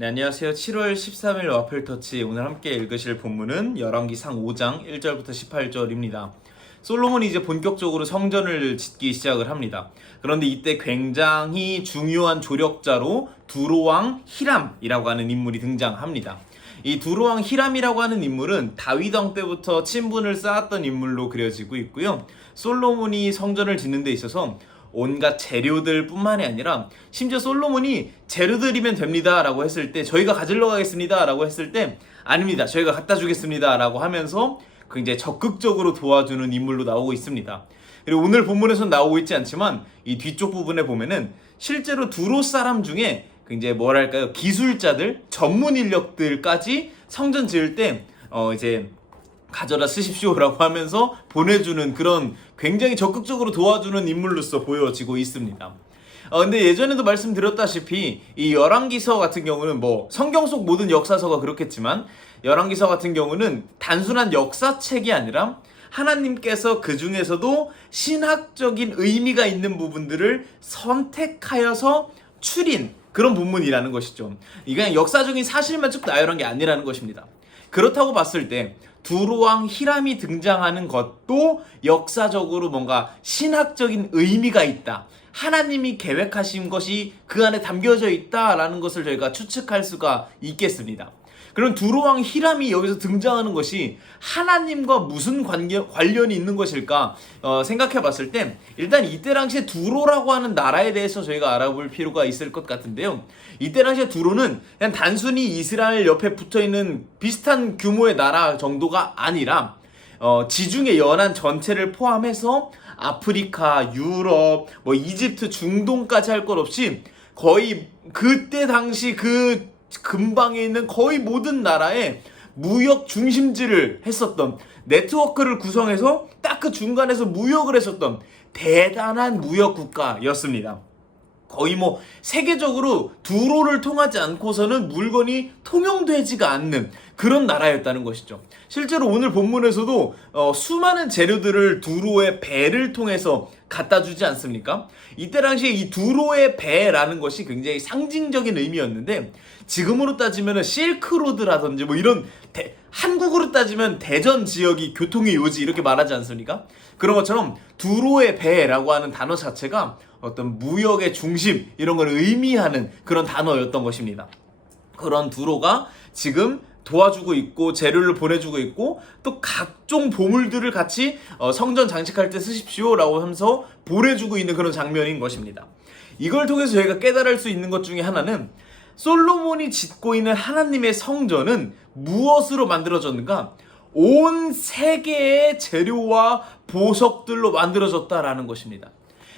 네, 안녕하세요. 7월 13일 와플터치 오늘 함께 읽으실 본문은 열왕기상 5장 1절부터 18절입니다. 솔로몬이 이제 본격적으로 성전을 짓기 시작을 합니다. 그런데 이때 굉장히 중요한 조력자로 두로왕 히람이라고 하는 인물이 등장합니다. 이 두로왕 히람이라고 하는 인물은 다윗 왕 때부터 친분을 쌓았던 인물로 그려지고 있고요. 솔로몬이 성전을 짓는 데 있어서 온갖 재료들 뿐만이 아니라 심지어 솔로몬이 재료들이면 됩니다 라고 했을 때 저희가 가지러 가겠습니다 라고 했을 때 아닙니다, 저희가 갖다 주겠습니다 라고 하면서 굉장히 적극적으로 도와주는 인물로 나오고 있습니다. 그리고 오늘 본문에서는 나오고 있지 않지만 이 뒤쪽 부분에 보면은 실제로 두로 사람 중에 굉장히 뭐랄까요, 기술자들, 전문 인력들까지 성전 지을 때 이제 가져다 쓰십시오라고 하면서 보내주는 그런 굉장히 적극적으로 도와주는 인물로서 보여지고 있습니다. 근데 예전에도 말씀드렸다시피 이 열왕기서 같은 경우는 뭐 성경 속 모든 역사서가 그렇겠지만 열왕기서 같은 경우는 단순한 역사책이 아니라 하나님께서 그 중에서도 신학적인 의미가 있는 부분들을 선택하여서 추린 그런 본문이라는 것이죠. 이게 그냥 역사적인 사실만 쭉 나열한 게 아니라는 것입니다. 그렇다고 봤을 때 두로왕 히람이 등장하는 것도 역사적으로 뭔가 신학적인 의미가 있다, 하나님이 계획하신 것이 그 안에 담겨져 있다라는 것을 저희가 추측할 수가 있겠습니다. 그럼 두로왕 히람이 여기서 등장하는 것이 하나님과 무슨 관련이 있는 것일까 생각해 봤을 때 일단 이때 당시에 두로라고 하는 나라에 대해서 저희가 알아볼 필요가 있을 것 같은데요. 이때 당시에 두로는 그냥 단순히 이스라엘 옆에 붙어있는 비슷한 규모의 나라 정도가 아니라 지중해 연안 전체를 포함해서 아프리카, 유럽, 뭐 이집트, 중동까지 할 것 없이 거의 그때 당시 그 근방에 있는 거의 모든 나라의 무역 중심지를 했었던, 네트워크를 구성해서 딱 그 중간에서 무역을 했었던 대단한 무역 국가였습니다. 거의 뭐 세계적으로 두로를 통하지 않고서는 물건이 통용되지가 않는 그런 나라였다는 것이죠. 실제로 오늘 본문에서도 수많은 재료들을 두로의 배를 통해서 갖다 주지 않습니까? 이때 당시에 이 두로의 배라는 것이 굉장히 상징적인 의미였는데 지금으로 따지면 실크로드라든지 뭐 이런 한국으로 따지면 대전 지역이 교통의 요지 이렇게 말하지 않습니까? 그런 것처럼 두로의 배라고 하는 단어 자체가 어떤 무역의 중심 이런 걸 의미하는 그런 단어였던 것입니다. 그런 두로가 지금 도와주고 있고 재료를 보내주고 있고 또 각종 보물들을 같이 성전 장식할 때 쓰십시오 라고 하면서 보내주고 있는 그런 장면인 것입니다. 이걸 통해서 저희가 깨달을 수 있는 것 중에 하나는 솔로몬이 짓고 있는 하나님의 성전은 무엇으로 만들어졌는가? 온 세계의 재료와 보석들로 만들어졌다라는 것입니다.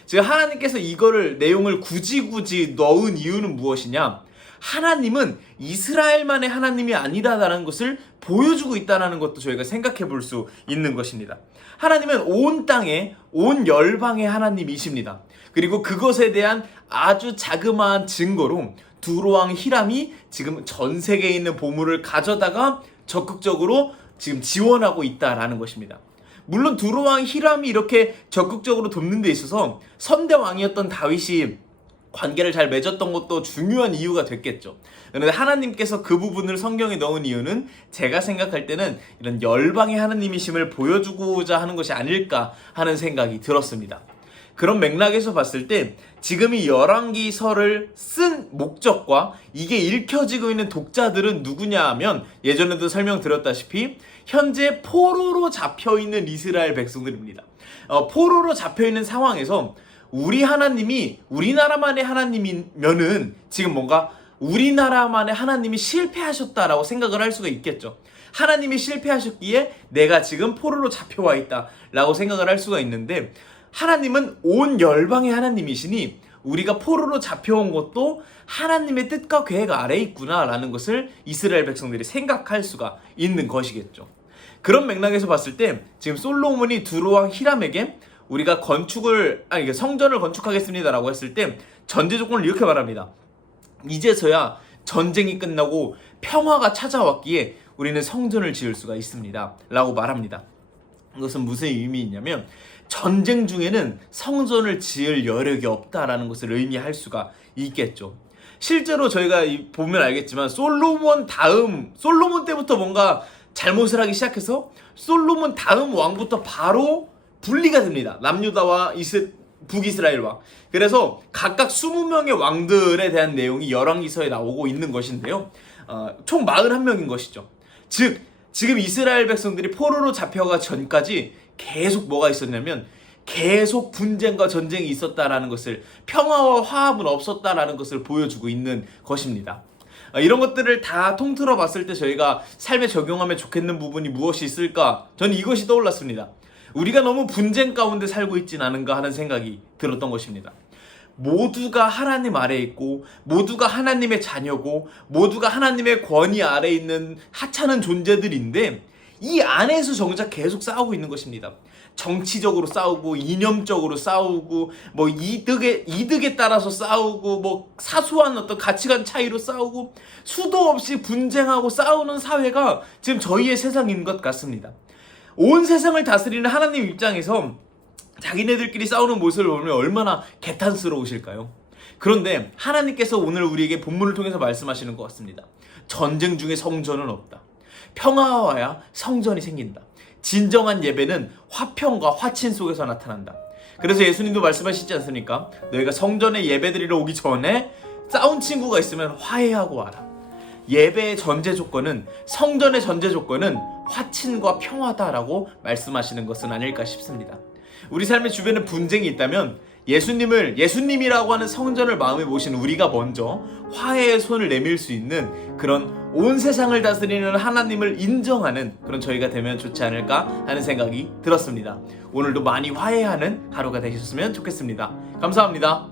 제가 하나님께서 이거를 내용을 굳이 넣은 이유는 무엇이냐? 하나님은 이스라엘만의 하나님이 아니라는 것을 보여주고 있다는 것도 저희가 생각해 볼 수 있는 것입니다. 하나님은 온 땅에 온 열방의 하나님이십니다. 그리고 그것에 대한 아주 자그마한 증거로 두로왕 히람이 지금 전 세계에 있는 보물을 가져다가 적극적으로 지금 지원하고 있다라는 것입니다. 물론 두로왕 히람이 이렇게 적극적으로 돕는 데 있어서 선대왕이었던 다윗이 관계를 잘 맺었던 것도 중요한 이유가 됐겠죠. 그런데 하나님께서 그 부분을 성경에 넣은 이유는 제가 생각할 때는 이런 열방의 하나님이심을 보여주고자 하는 것이 아닐까 하는 생각이 들었습니다. 그런 맥락에서 봤을 때 지금 이 열왕기서를 쓴 목적과 이게 읽혀지고 있는 독자들은 누구냐 하면 예전에도 설명드렸다시피 현재 포로로 잡혀있는 이스라엘 백성들입니다. 포로로 잡혀있는 상황에서 우리 하나님이 우리나라만의 하나님이면은 지금 뭔가 우리나라만의 하나님이 실패하셨다라고 생각을 할 수가 있겠죠. 하나님이 실패하셨기에 내가 지금 포로로 잡혀와 있다라고 생각을 할 수가 있는데 하나님은 온 열방의 하나님이시니 우리가 포로로 잡혀온 것도 하나님의 뜻과 계획 아래에 있구나라는 것을 이스라엘 백성들이 생각할 수가 있는 것이겠죠. 그런 맥락에서 봤을 때 지금 솔로몬이 두로왕 히람에게 우리가 성전을 건축하겠습니다라고 했을 때 전제 조건을 이렇게 말합니다. 이제서야 전쟁이 끝나고 평화가 찾아왔기에 우리는 성전을 지을 수가 있습니다 라고 말합니다. 이것은 무슨 의미이냐면 전쟁 중에는 성전을 지을 여력이 없다라는 것을 의미할 수가 있겠죠. 실제로 저희가 보면 알겠지만 솔로몬 때부터 뭔가 잘못을 하기 시작해서 솔로몬 다음 왕부터 바로 분리가 됩니다. 남유다와 북이스라엘 왕. 그래서 각각 20명의 왕들에 대한 내용이 열왕기서에 나오고 있는 것인데요. 총 41명인 것이죠. 즉 지금 이스라엘 백성들이 포로로 잡혀가 전까지 계속 뭐가 있었냐면 계속 분쟁과 전쟁이 있었다라는 것을, 평화와 화합은 없었다라는 것을 보여주고 있는 것입니다. 이런 것들을 다 통틀어 봤을 때 저희가 삶에 적용하면 좋겠는 부분이 무엇이 있을까? 저는 이것이 떠올랐습니다. 우리가 너무 분쟁 가운데 살고 있진 않은가 하는 생각이 들었던 것입니다. 모두가 하나님 아래에 있고 모두가 하나님의 자녀고 모두가 하나님의 권위 아래에 있는 하찮은 존재들인데 이 안에서 정작 계속 싸우고 있는 것입니다. 정치적으로 싸우고 이념적으로 싸우고 뭐 이득에 따라서 싸우고 뭐 사소한 어떤 가치관 차이로 싸우고 수도 없이 분쟁하고 싸우는 사회가 지금 저희의 세상인 것 같습니다. 온 세상을 다스리는 하나님 입장에서 자기네들끼리 싸우는 모습을 보면 얼마나 개탄스러우실까요? 그런데 하나님께서 오늘 우리에게 본문을 통해서 말씀하시는 것 같습니다. 전쟁 중에 성전은 없다. 평화가 와야 성전이 생긴다. 진정한 예배는 화평과 화친 속에서 나타난다. 그래서 예수님도 말씀하시지 않습니까? 너희가 성전에 예배드리러 오기 전에 싸운 친구가 있으면 화해하고 와라. 예배의 전제 조건은, 성전의 전제 조건은 화친과 평화다라고 말씀하시는 것은 아닐까 싶습니다. 우리 삶의 주변에 분쟁이 있다면 예수님이라고 하는 성전을 마음에 모신 우리가 먼저 화해의 손을 내밀 수 있는 그런 온 세상을 다스리는 하나님을 인정하는 그런 저희가 되면 좋지 않을까 하는 생각이 들었습니다. 오늘도 많이 화해하는 하루가 되셨으면 좋겠습니다. 감사합니다.